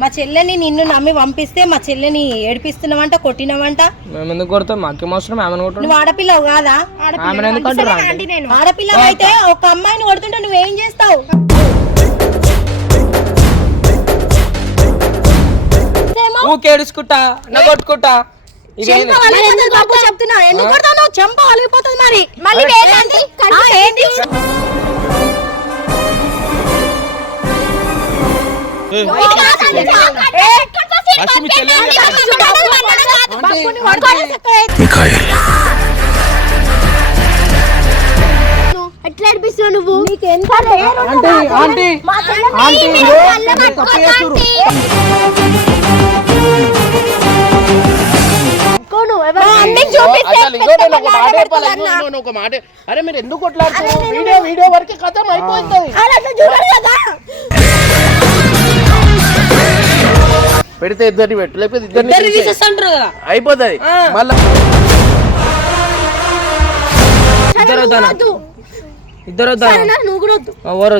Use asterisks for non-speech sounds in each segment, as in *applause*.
మా చెల్లెని నిన్ను నమ్మి పంపిస్తే మా చెల్లెని ఏడిపిస్తున్నావంట కొట్టినవంట. మేము ఎందుకు కొడతాం? మాకేం అవసరం? ఆమెను కొట్టడం? నువ్వు ఆడపిల్లవు కాదా? ఆమెను ఎందుకు అంటారు ఆంటీ? ఆడపిల్ల అయితే ఒక అమ్మాయిని కొడుతుంటే నువ్వేం చేస్తావు? ఊకే ఏడుచుకుంటా నా కొట్టుకుంటా? చెంప చెప్తున్నా. ఎందుకు కొడతావు చెంప వలిగిపోతుంది మరి. మళ్ళీ ఏంటి? ఎట్లా అనిపిస్తున్నావు నువ్వు? నీకు ఎంత ఆంటీ ఆంటీ ఆంటీ ఒక మాట అరే మీరు ఎందుకు కొట్లాడుతున్నారు? వీడియో వీడియో వరకు కథం అయిపోతుంది పెడితే ఇద్దరిని పెట్టు లేకపోతే ఇద్దరిని. అయిపోతుంది. మళ్ళా ఇద్దరు ఇద్దరు వద్దానా నువ్వు కూడా వద్దు. ఎవరు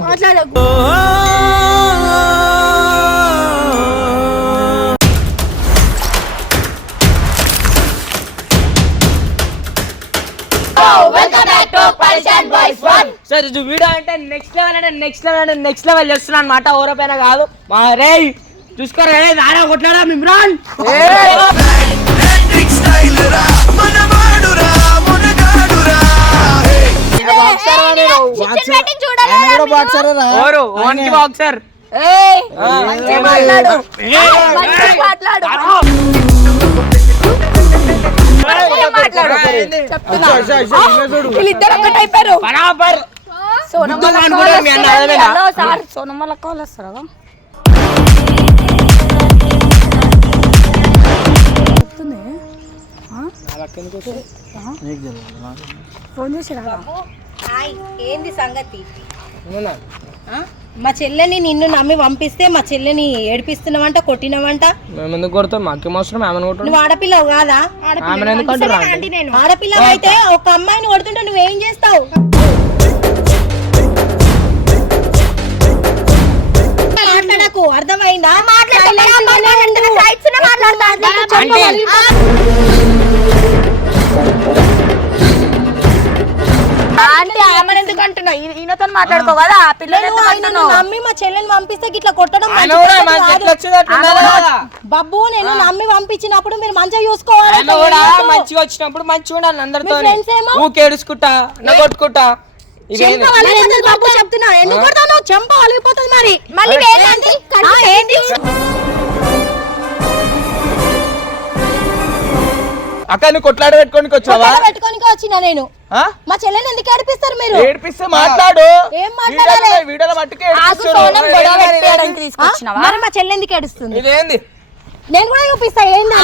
సరే ఇది వీడియో అంటే నెక్స్ట్ లెవెల్ అంటే నెక్స్ట్ లెవెల్ అంటే నెక్స్ట్ లెవెల్ చేస్తున్నా అనమాట ఓరపైన కాదు. మా రే చూసుకోరా రే నారా కొట్లాడా మిమ్రాన్? ఓరు ఓన్కి బాక్సర్ మాట్లాడు. మాట్లాడు. వీళ్ళిద్దరు ఒకటి అయిపోయారు బరాబర్. Hello sir. కాల్ వస్తారా ఫోన్ ఏంది సంగతి? మా చెల్లెని నిన్ను నమ్మి పంపిస్తే మా చెల్లెని ఏడిపిస్తున్నావంట కొట్టినవంట? మేము ఎందుకు కొడతాం? మాకేం అవసరం? ఆమెను కొట్టడం. నువ్వు ఆడపిల్లవు కాదా? ఆడపిల్ల అయితే ఒక అమ్మాయిని కొడుతుంటే నువ్వేం చేస్తావు? అంటున్నావు ఈ- ఈయనతో మాట్లాడుకో కదా ఆ పిల్లలు నేను ఆయనను నమ్మి మా చెల్లెని పంపిస్తే గిట్లా కొట్టడం ఆయన మంచి కూడా పద్ధతి మంచి కాదు. ఎట్లా వచ్చింది అట్లా ఉండాలి కదా బాబు నేను నమ్మి పంపించినప్పుడు మీరు మంచిగా చూసుకోవాలి ఆయన కూడా మంచిగా వచ్చినప్పుడు మంచిగా ఉండాలి అందరితో మీ friends ఏమో? ఇవేంది? చెప్తున్నా? ఎందుకు కొడతావు చెంప వలిగిపోతుంది మరి. మళ్ళీ ఏంటి? ఏంటి? ఆ, ఏంటి అక్క నువ్వు కొట్లాడ పెట్టుకోనికి వచ్చావా? పెట్టుకోనికి వచ్చిన నేను. ఆ? మా చెల్లెని ఎందుకు ఏడిపిస్తారు మీరు? ఏడిపిస్తే మాట్లాడు. ఏం మాట్లాడాలి? వీడియోలో- మట్టుకే మరి మా చెల్లె ఎందుకు ఏడుస్తుంది? ఇదేంది? నేను కూడా చూపిస్తా ఏంది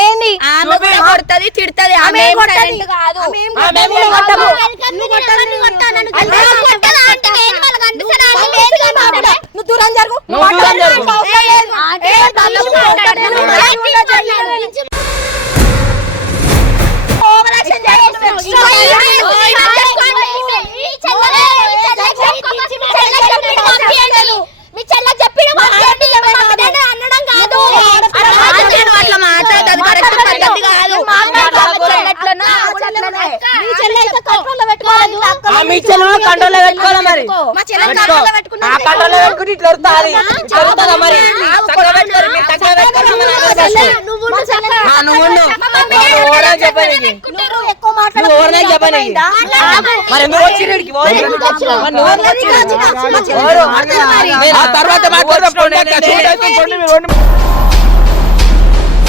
ఏంది? ఆమె కూడా కొడుతుంది తిడుతుంది ఆమె ఏం కొట్టదు. కాదు. ఆమె కొట్టదు. కొట్టదు, నేను నువ్వు దూరం జరుగు. నువ్వు దూరం. ఆంటీ, మాట్లాడు. మీ చెల్లెలు కంట్రోల్లో పెట్టుకోవాలి మరి? మా పెట్టుకున్నా ఆ కంట్రోల్లో పెట్టుకుని ఇట్లా మరి చక్కగా పెట్టుకోరు, మీరు చక్కగా పెట్టుకోరు, మరి అందరూ కష్టం. ఆ, నువ్వు ఉండు. నువ్వు ఓవరా చెప్పనీకి. నువ్వు ఎక్కువ నువ్వు ఓవరా చెప్పనీకి. మరి ఎందుకు వచ్చిర్రు ఈడికి? ఓవరా ఎందుకు వచ్చిర్రు? మరి నువ్వు ఎందుకు వచ్చిర్రు? ఓవరు. నేను ఆ తర్వాత మాట్లాడదాం. వచ్చిన పొండి అక్క, చూడు అయితే పొండి, మీరు పొండి.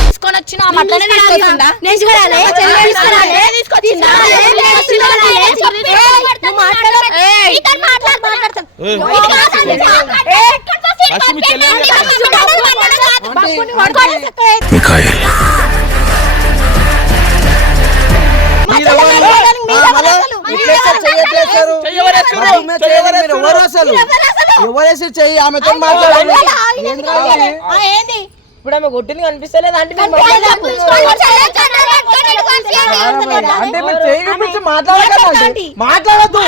తీసుకొని వచ్చిన అట్లనే తీసుకొచ్చిందా? తీసుకొచ్చిందా ఎవరు? అసలు? ఎవరేసి చెయ్యి? ఆమెతో మాట్లాడాలి. ఇప్పుడు ఆమె కొట్టింది కనిపిస్తలేదు అంటే మీరు అంటే మీరు చెయ్యి చూపించి మాట్లాడకండి. మాట్లాడద్దు.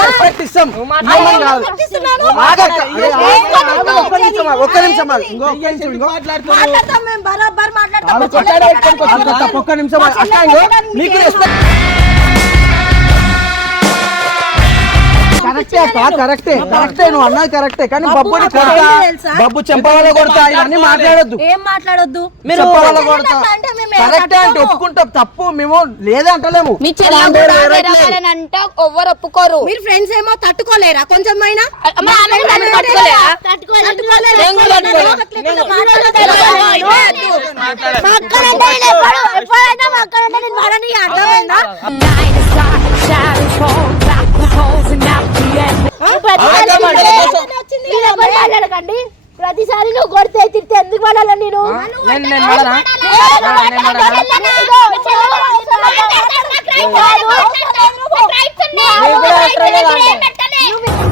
రెస్పెక్ట్ ఇస్తాం ఒక్క నిమిషం ఒక్క నిమిషం కరెక్టే అక్క కరెక్టే. కరెక్టే నువ్వు అన్నది కరెక్టే. కానీ బబ్బుని కొడతా తెలుసా? బబ్బు చెంపవాళ్ళ కొడతా ఇవన్నీ మాట్లాడొద్దు. ఏం మాట్లాడొద్దు? మీరు చెప్పవాళ్ళ కొడతా. అంటే మేము కరెక్టే అంటే. ఒప్పుకుంటాం. తప్పు మేము లేదే అంటలేము మీ ఎవ్వరు ఒప్పుకోరు. మీరు ఫ్రెండ్స్ ఏమో తట్టుకోలేరా? కొంచెం అయినా అమ్మ, మాట్లాడకండి ప్రతిసారి నువ్వు కొడితే తిడితే ఎందుకు పడాలి నేను నేను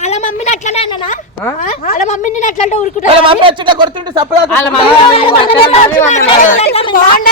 వాళ్ళ మమ్మీని అట్లా అన్నా వాళ్ళ మమ్మీని అట్లంటే కొడుతుంటే సపరేట్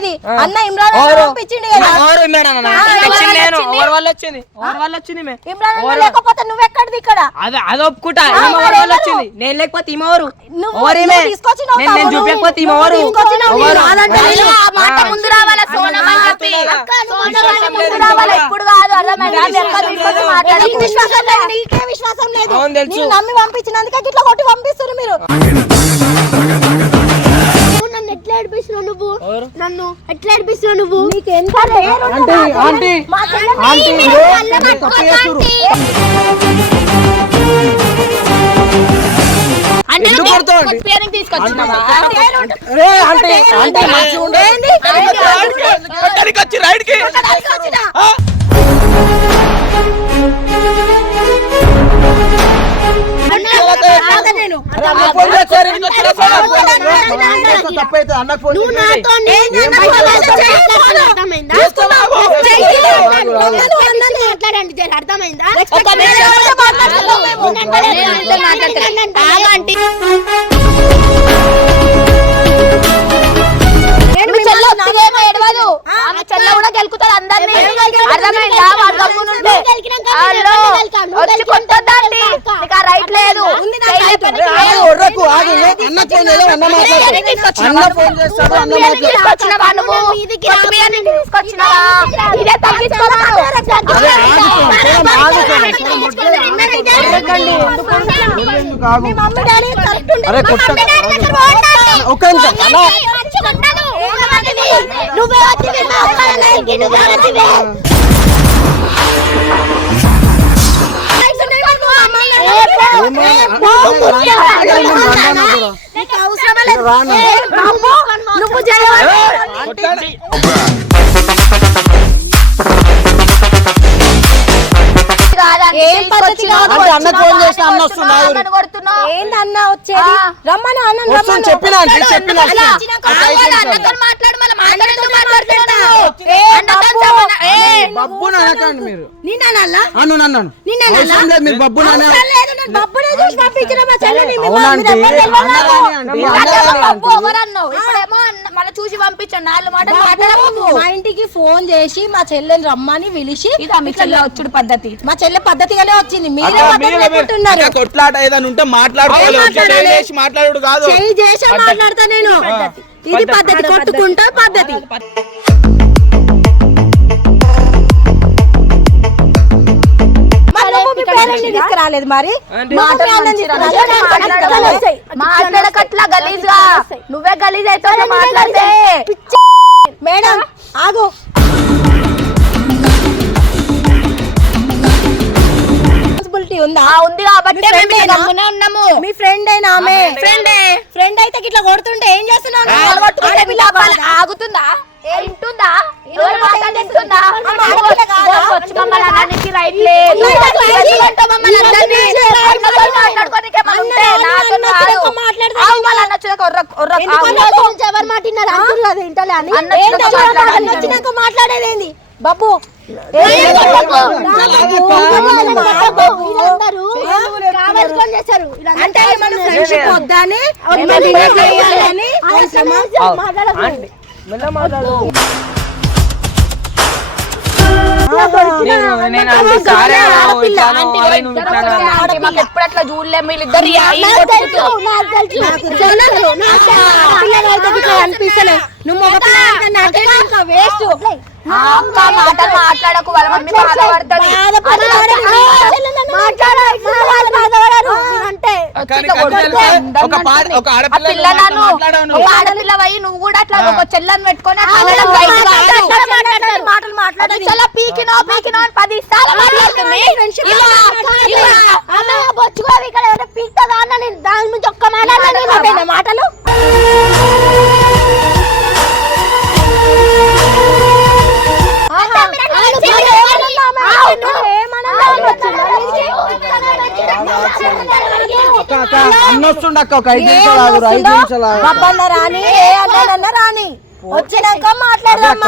అది. అన్న ఇమ్రాన్ పంపించింది లేకపోతే నువ్వు ఎక్కడ ఇక్కడ? అది ఒప్పుకుంటా. వచ్చింది? నేను లేకపోతే ఈమె ఓరు విశ్వాసం లేదు నమ్మి పంపించినందుకే కొట్టి పంపిస్తున్నారు మీరు. ఎట్లా ఏడిపిస్తున్నావు నువ్వు నన్ను ఎట్లా ఏడిపిస్తున్నావు నువ్వు ఎంత ఆంటీ ఆంటీ ఆంటీ తప్పు తప్పైతే అన్న ఫోన్ నువ్వు నాతో చెల్ల కూడా గెలుకుతాడు అర్థమైందా? వచ్చి రైట్ లేదు. అన్న ఫోన్ చేశాడు అన్న మాట్లాడు. అన్న ఫోన్ చేస్తాడు అన్న మాట్లాడు. ఒక్క నిమిషం అలా నువ్వే వచ్చి మా అమ్మ నాయనకి నువ్వే వచ్చి Mama, నువ్వు చేయవాలి పద్ధతి కాదు. అంటే అన్నకు ఫోన్ చేస్తే అన్న వస్తుండా? ఏందన్న వచ్చేది? ఆ. రమ్మను అన్న వస్తుంది చెప్పినా అంటే చెప్పినా అలా. అన్నతో మాట్లాడు మళ్ళీ మాట్లాడుతూ మాట్లాడుతున్నావు? ఏ, బాబు. బబ్బు? అనకండి మీరు. నిన్ననల్లా అను నన్ను అవసరం లేదు మీరు బబ్బు నానే లేదు నేను బబ్బునే చూసి పంపించిన మా చెల్లెని మీ మమ్మీ తెలియదా? అన్నగానే అన్నగానే మళ్ళీ చూసి పంపించండి నాలుగు మాటలు మాట్లాడకు మా ఇంటికి ఫోన్ చేసి మా చెల్లెని రమ్మని పిలిచి ఇదా మీ చెల్లె వచ్చుడు పద్ధతి. మా చెల్లె పద్ధతిగానే వచ్చింది. మీరే లేకుంటున్నారు. కొట్లాట ఏదైనా ఉంటే మాట్లాడుకోవాలి ఏం వచ్చి మాట్లాడాలి? చేసి మాట్లాడు కాదు. చేయి చేసా మాట్లాడతా నేను. ఇది పద్ధతి. కొట్టుకుంటా పద్ధతి. మరి నువ్వు మీ పేరెంట్ని తీసుకురా రాలేదు మరి. మాటలు మంచిగా రాలేదు. మాట్లాడకట్లా గలీజ్గా. నువ్వే గలీజ్ అయితే మాట్లాడితే. మేడం ఆగు. రెస్పాన్సిబిలిటీ ఉందా? ఆ ఉంది కాబట్టి ఉన్నాము. మీ ఫ్రెండ్ అయినా ఆమె? ఫ్రెండే. ఫ్రెండ్ అయితే ఇట్లా కొడుతుంటే ఏం చేస్తున్నావు? ఆగుతుందా? వింటుందా? ఎవరు మాట్లాడిస్తుందా అమ్మ, ఆడపిల్ల కాదా? వచ్చి మమ్మల్ని అనడానికి రైట్ లేదు. ఎందుకంటే మమ్మల్ని అందరినీ అన్నతో మాట్లాడుకోనీకి ఏమన్నా ఉంటే నాతో కాదు. ఆగు, మళ్ళీ అన్న వచ్చాక ఒర్రకు, ఒర్రకు, ఆగు. ఎవరు మాట్లాడినారు అంటున్నారు కదా ఇంటలే అని అన్న వచ్చినాక ఏంటమ్మా, మాట్లాడాలి. అన్న వచ్చినాక మాట్లాడేదేంది బాబు అంటే మన ఫ్రెండ్షిప్ వద్దని ఎప్పుడు అట్లా చూడలేము వీళ్ళిద్దరు ఈ అనిపిస్తలే నువ్వు వేస్ట్ మాటలు మాట్లాడకు వాళ్ళ మమ్మీ బాధపడుతుంది అంటే పిల్ల నన్ను ఒక నువ్వు. ఆడపిల్ల పోయి నువ్వు కూడా అట్లా ఒక చెల్లని పెట్టుకొని. మాటలు మాట్లాడదు చాలా పీకినో పీకినో అని పది సార్లు మాట్లాడుతుంది ఇక్కడ పీక్తుందా అన్న నేను దాని నుంచి ఒక్క మాట్లాడాలి వస్తుండ అక్క ఒక ఐదు నిమిషాలు ఆగురు ఐదు నిమిషాలు ఆగు. రబ్బన్న రాని ఏ అన్నదన్న రాని వచ్చినాక మాట్లాడదాం.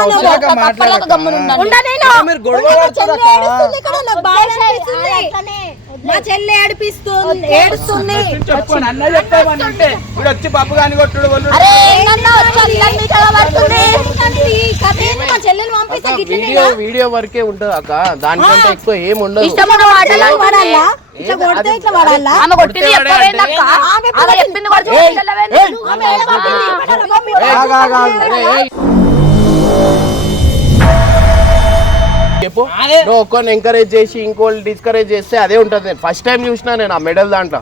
మీరు గొడవ పడుతున్నారు అక్క. మా చెల్లి ఏడిపిస్తుంది. ఏడుస్తుంది. చెప్పుకొని. అన్న చెప్పామని ఉంటే ఇప్పుడు వచ్చి పప్పు కాని కొట్టుడు వాళ్ళు? మా పంపిస్తే వీడియో వీడియో వరకే ఉంటది అక్క. దానికంటే ఎక్కువ ఏం ఉండదు. ఇష్టమైన మాటలు వాడాలా? ఇట్లా కొడితే ఇట్లా వాడాలా? ఆమె కొట్టింది చెప్పవేందక్క ఆమె చెప్పింది కూడా చెప్పు. నువ్వు ఒక్కరిని ఎంకరేజ్ చేసి ఇంకోళ్ళు డిస్కరేజ్ చేస్తే అదే ఉంటుంది. నేను ఫస్ట్ టైం చూసినా నేను ఆ మెడల్ దాంట్లో.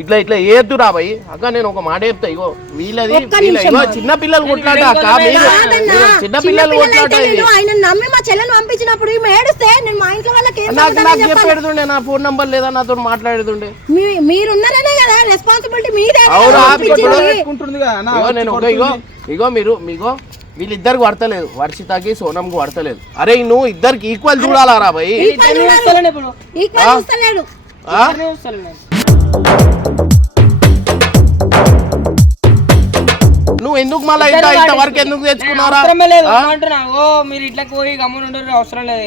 ఇట్లా ఇట్లా ఏద్దు రా భయ్ అక్క నేను ఒక మాట చెప్తా ఇగో వీళ్ళది వీళ్ళ ఇగో చిన్న పిల్లలు కొట్లాట అక్క మీరు. మీరు చిన్న పిల్లలు కొట్లాట ఇది ఆయన నమ్మి మా చెల్లెని పంపించినప్పుడు ఈమె ఏడుస్తే నేను మా ఇంట్లో వాళ్ళకి ఏం నాకు నాకు? చెప్పేడుతుండే నా ఫోన్ నంబర్ లేదా నాతో మాట్లాడేదుండే. మీ- మీరున్నారనే కదా రెస్పాన్సిబిలిటీ మీదే నేను ఇగో మీరు మీగో వీళ్ళిద్దరికి పడతలేదు. వర్షితకి సోనంకి పడతలేదు. అరే నువ్వు ఇద్దరికి ఈక్వల్ చూడాలా. రా భయ్? నువ్వు ఎందుకు మళ్ళీ ఇంత ఇంతవరకు ఎందుకు తెచ్చుకున్నారా? మీరు ఇట్లా పోయి గమ్మున అవసరం లేదు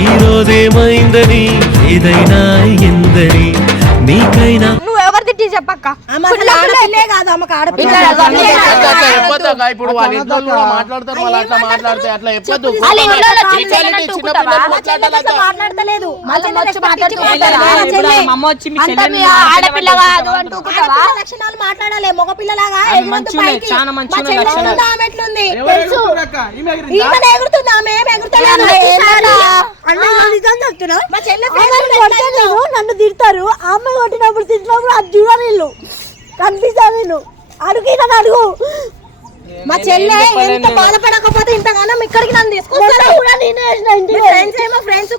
ఈ రోజేమైందని? ఏదైనా ఎందని నీకైనా తిట్టి చెప్పక్క. ఇప్పుడు వాళ్ళ ఇంట్లో కూడా మాట్లాడతారు అట్లా మాట్లాడితే అట్లా చెప్పొద్దు. మాట్లాడతలేదు? మాట్లాడాలి. అమ్మ ఆడపిల్ల కాదు లక్షణాలు మగ పిల్లలాగా. చాలా లక్షణాలు. ఎట్లుంది? ఈమె ఎగురుతుంది? ఆమె ఏం ఎగురుతలేదు? నిజం చెప్తున్నా నన్ను తిడతారు. ఆమె కొట్టినప్పుడు తిట్టినప్పుడు అది చూడాలి వీళ్ళు కనిపిస్తారు వీళ్ళు అడుగు నన్ను అడుగు. మా చెల్లె ఎంత బాధపడకపోతే ఇంతగానం ఇక్కడికి నన్ను తీసుకొస్తారు కూడా నేనే. ఫ్రెండ్స్ ఏమో ఫ్రెండ్స్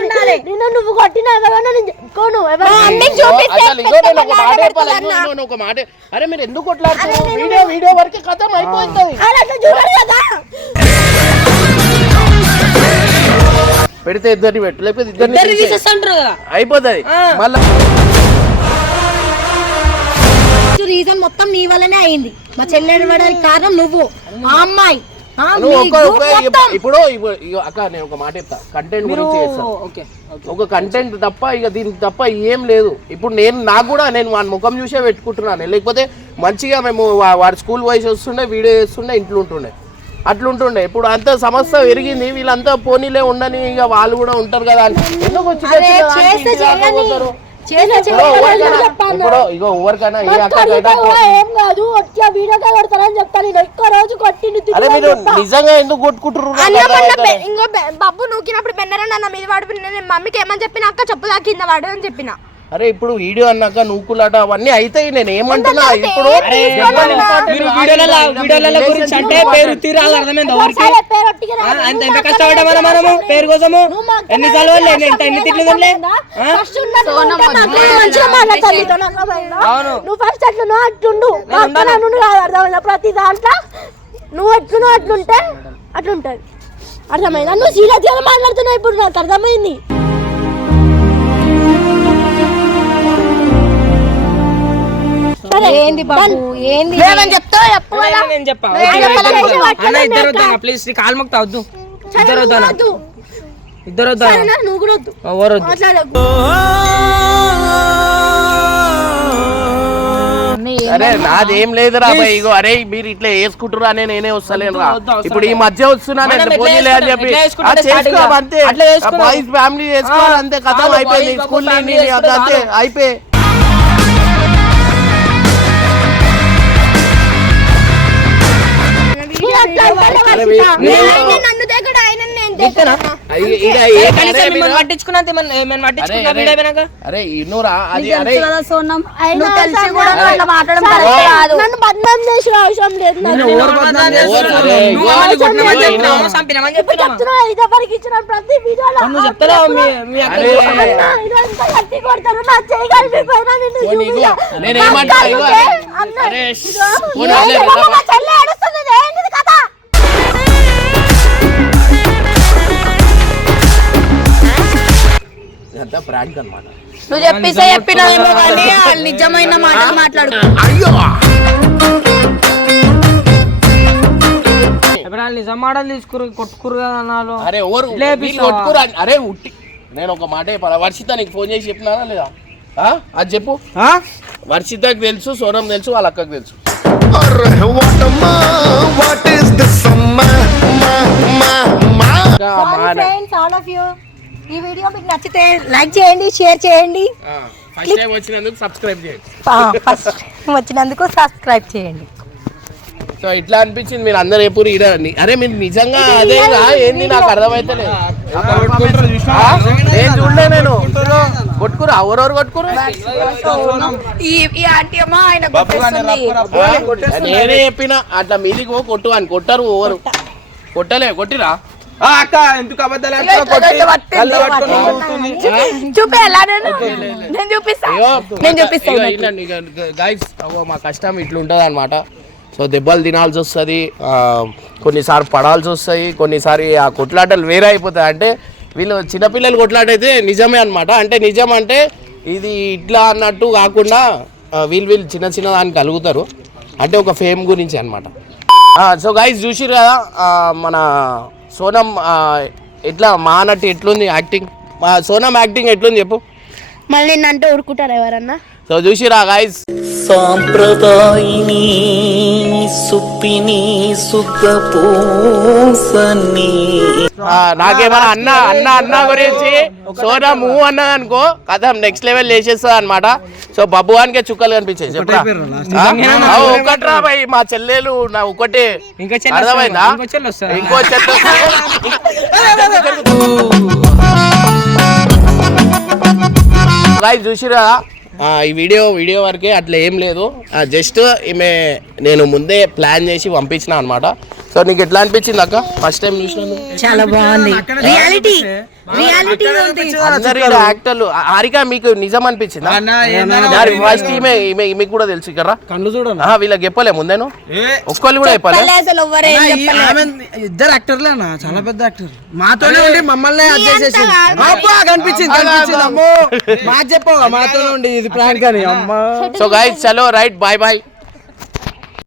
ఉండాలి. నిన్ను నువ్వు కొట్టిన ఎవరు నేను ఒక మాట అరే మీరు ఎందుకు కొట్లాడుతున్నారు? వీడియో వీడియో వరకే కథం అయిపోతుంది అలా అట్లా చూడాలి కదా? పెడితే ఇద్దరిని పెట్టు లేకపోతే ఇద్దరిని తీసేయ్. తీసేస్తుంటారు కదా. అయిపోతుంది. మళ్ళా రీజన్ మొత్తం నీ వల్లనే అయింది. మా చెల్లె ఏడవడానికి కారణం నువ్వు ఆ అమ్మాయి. ఇప్పుడు అక్క నేను ఒక మాట చెప్తా. కంటెంట్ గురించి చేస్తాను ఒక కంటెంట్ తప్ప ఇక దీనికి తప్ప ఏం లేదు. ఇప్పుడు నేను నాకు కూడా నేను వాడి ముఖం చూసే పెట్టుకుంటున్నాను. లేకపోతే మంచిగా మేము వాడి స్కూల్ వయసు వస్తుండే వీడియో చేస్తుండే ఇంట్లో ఉంటుండే. అట్లుంటుండే. ఇప్పుడు అంత సమస్య పెరిగింది వీళ్ళంతా పోనీలే ఉండని ఇక వాళ్ళు కూడా ఉంటారు కదా అని. ఎందుకు వచ్చి ఇగో ఎవరికైనా ఏ కాదు వచ్చి వీడియో కాల్ కొడతారని చెప్తాను నేను ఒక్క రోజు అరే మీరు నిజంగా ఎందుకు కొట్టుకుంటారు ఇంకో బబ్బు నూకినప్పుడు బెన్నరన్న మీద వాడు నేను మమ్మీకి ఏమని చెప్పిన అక్క చెప్పు దా కింద వాడు అని చెప్పిన. అరే ఇప్పుడు వీడియో అన్నాక నూకులాట అవన్నీ అయితాయి. నేను ఏమంటున్నా? ఇప్పుడు మీరు వీడియోలలో వీడియోల గురించి అంటే పేరు తీరాలి అర్థమైంది ఎవరికి. అంత ఎంత కష్టపడ్డా మనము? పేరు కోసము? నువ్వు ఎన్ని ఎంత ఎన్ని తిట్లు? ఫస్ట్ నువ్వు అట్లా అట్లుండు. ప్రతి దాంట్లో నువ్వు ఎట్లునో అట్లుంటే అట్లుంటది. అర్థమైందా? నువ్వు సీరియస్గా మాట్లాడుతున్నావు ఇప్పుడు నాకు అర్థమైంది. సరే ఏంది బాబు? ఏంది? ఏమని చెప్తావు? చెప్పు కదా. నేను చెప్పా. ఆయన చెప్పాలి, ఆయన చెప్పాలి. అన్న ఇద్దరు వద్దానా ప్లీజ్ నీ కాలు మొక్తా వద్దు. సరే, ఇద్దరు నువ్వు వద్దానా వద్దు. ఇద్దరు వద్దానా సరేనా? నువ్వు కూడా వద్దు. ఎవరు వద్దు? మాట్లాడకు. అరే నాదేం లేదురా అబ్బాయి ఇగో అరే మీరు ఇట్లా వేసుకుంటారు అనే నేనే వస్తలేను రా వద్దు, అవసరం ఇప్పుడు ఈ. మధ్య వస్తున్నాను అంటే ఎట్లా పోనీలే అని చెప్పి. ఎట్లా ఆ, చేసుకుంటే చేసుకో starting అంతే. అట్లా. బాయ్స్ ఫ్యామిలీ చేసుకోవాలి అంతే కథ చాలు, అయిపోయింది. boys, స్కూల్ family అంతే అయిపోయి. అట్లా పట్టించుకున్నంత పట్టించుకున్నా అరే, వీడియో అయిపోయినాక అరే ఇన్నురా అది అరే. అయినా నువ్వు తెలిసి కూడా అట్లా మాట్లాడడం కాదు. నన్ను బద్నాం చేసిన అవసరం లేదు నాకు. ఇదంతా ప్రాంక్ అన్నమాట. నువ్వు చెప్పిస్తే చెప్పినావేమో కానీ వాళ్ళు నిజమైన మాటలు మాట్లాడు ఎవరైనా నిజం మాటలు తీసుకురు కొట్టుకురు కదా అన్నాలు అరే ఎవరు? వీళ్ళు వేపిస్తావా? కొట్టుకురా అరే ఉట్టి నేను ఒక మాట చెప్పాలా? వర్షిత నీకు ఫోన్ చేసి చెప్పినానా లేదా? ఆ? అది చెప్పు. వర్షితకు తెలుసు సోనం తెలుసు వాళ్ళ అక్కకు తెలుసు. ఇంకా మా- ఈ వీడియో మీకు నచ్చితే లైక్ చేయండి షేర్ చేయండి. ఆ, ఫస్ట్ టైం వచ్చినందుకు సబ్స్క్రైబ్ చేయండి. ఫస్ట్ వచ్చినందుకు సబ్స్క్రైబ్ చేయండి. సో ఇట్లా అనిపించింది మీరు అందరు ఎప్పుడు ఈడ అరే మీరు నిజంగా అదే ఏంది నాకు అర్థమైతలేదు. ఆ? నేను చూడలే నేను. కొట్టుకురు ఎవరెవరు కొట్టుకురు? నేనే చెప్పిన అట్లా మీదికి పో కొట్టు అని. కొట్టరు ఎవరు. కొట్టలే కొట్టిరా. అక్క ఎందుకు అబద్ధాలు నేను? చూపిస్తాను మా కష్టం ఇట్లుంటుంది అనమాట సో దెబ్బలు తినాల్సి వస్తుంది. కొన్నిసార్లు పడాల్సి వస్తాయి కొన్నిసారి ఆ కొట్లాటలు వేరే అయిపోతాయి. అంటే వీళ్ళు చిన్నపిల్లలు కొట్లాట అయితే నిజమే అనమాట అంటే నిజం అంటే ఇది ఇట్లా అన్నట్టు కాకుండా వీళ్ళు వీళ్ళు చిన్న చిన్న దానికి కలుగుతారు. అంటే ఒక ఫేమ్ గురించి అనమాట సో గైస్ చూసిరు కదా మన సోనం ఎట్లా మా అన్నట్టు ఎట్లుంది యాక్టింగ్ మా సోనం యాక్టింగ్ ఎట్లుంది చెప్పు. మళ్ళీ నిన్నంటే ఊరుకుంటారు ఎవరన్నా? సో చూసిరా గాయస్ సాంప్రదాయిని సుప్పిని సుఖ పూసని నాకేమన్నా అన్న అన్న అన్న గురించి సోనా మూవ్ అన్నది అనుకో కథ నెక్స్ట్ లెవెల్ లేచేస్తుంది అనమాట సో బబ్బువానికే చుక్కలు కనిపించాయి ఒకట్రా భయ్ మా చెల్లెలు నా ఒకటే. ఇంకా అర్థమైందా? ఇంకో చెల్లి వస్తుందా? ఇంకో చెల్లి గాయస్ *laughs* చూసిరా? ఈ వీడియో వీడియో వరకే అట్లా ఏం లేదు. జస్ట్ ఈమె నేను ముందే ప్లాన్ చేసి పంపించిన అనమాట సో నీకు ఎట్లా అనిపించింది అక్క? ఫస్ట్ టైం చూసినాను చాలా బాగుంది. రియాలిటీ రియాలిటీ ఉంది అందరు ఈడ యాక్టర్లు హారిక మీకు నిజం అనిపించిందా? ఫస్ట్ ఈమె ఈమె ఈమెకు కూడా తెలుసు ఇక్కడ కళ్ళు చూడండి వీళ్ళకి చెప్పలే ముందేను? ఏ, ఒక్కళ్ళు కూడా చెప్పలే? ఇద్దరు యాక్టర్లే అన్న చాలా పెద్ద యాక్టర్ మాతోనే ఉండి మమ్మల్ని అడ్జస్ట్ చేసి అబ్బా కనిపించింది కనిపించింది అమ్మో. *laughs* మా చెప్పవు మాతోనే ఉండి ఇది ప్రాంక్ అని అమ్మా. సో గైస్ చలో రైట్ బాయ్ బాయ్